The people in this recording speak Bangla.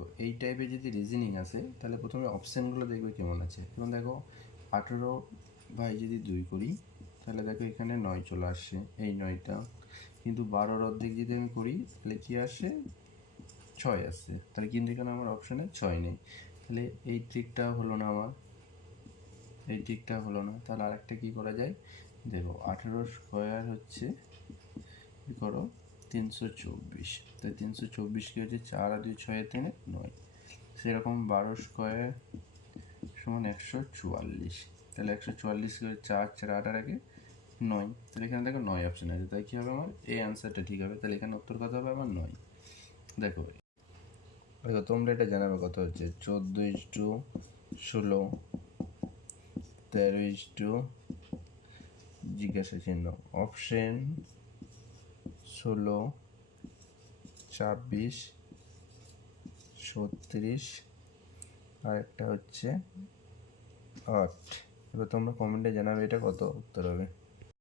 তো এই টাইপের যদি রিজনিং আসে তাহলে প্রথমে অপশানগুলো দেখবে কেমন আছে। যেমন দেখো 18 বাই যদি 2 করি তাহলে দেখো এখানে 9 চলে আসছে, এই 9টা। কিন্তু 12-র অর্ধেক যদি আমি করি তাহলে কী আসে, 6 আসছে। তাহলে কিন্তু এখানে আমার অপশানে 6 নেই, তাহলে এই ট্রিকটা হলো না আমার, এই ট্রিকটা হলো না। তাহলে আরেকটা কী করা যায়, দেখো 18 স্কোয়ার হচ্ছে কী করো 324, তাই 324 কী হচ্ছে 4 আর 2 6 3 9। সেরকম 12 স্কোয়ার সমান 144, তাহলে 144 করে 4 4 8 আর আগে 9, তাহলে এখানে দেখো 9 অপশান আছে, তাই কী হবে আমার এই অ্যান্সারটা ঠিক হবে। তাহলে এখানে উত্তর কত হবে আমার 9। দেখো দেখো তোমরা এটা জানাবে কত হচ্ছে, 14:16, 13 জিজ্ঞাসা চিহ্ন, অপশন 16, 26, 36 আর একটা হচ্ছে 8। এবার তোমরা কমেন্টে জানাবে এটা কত উত্তর হবে।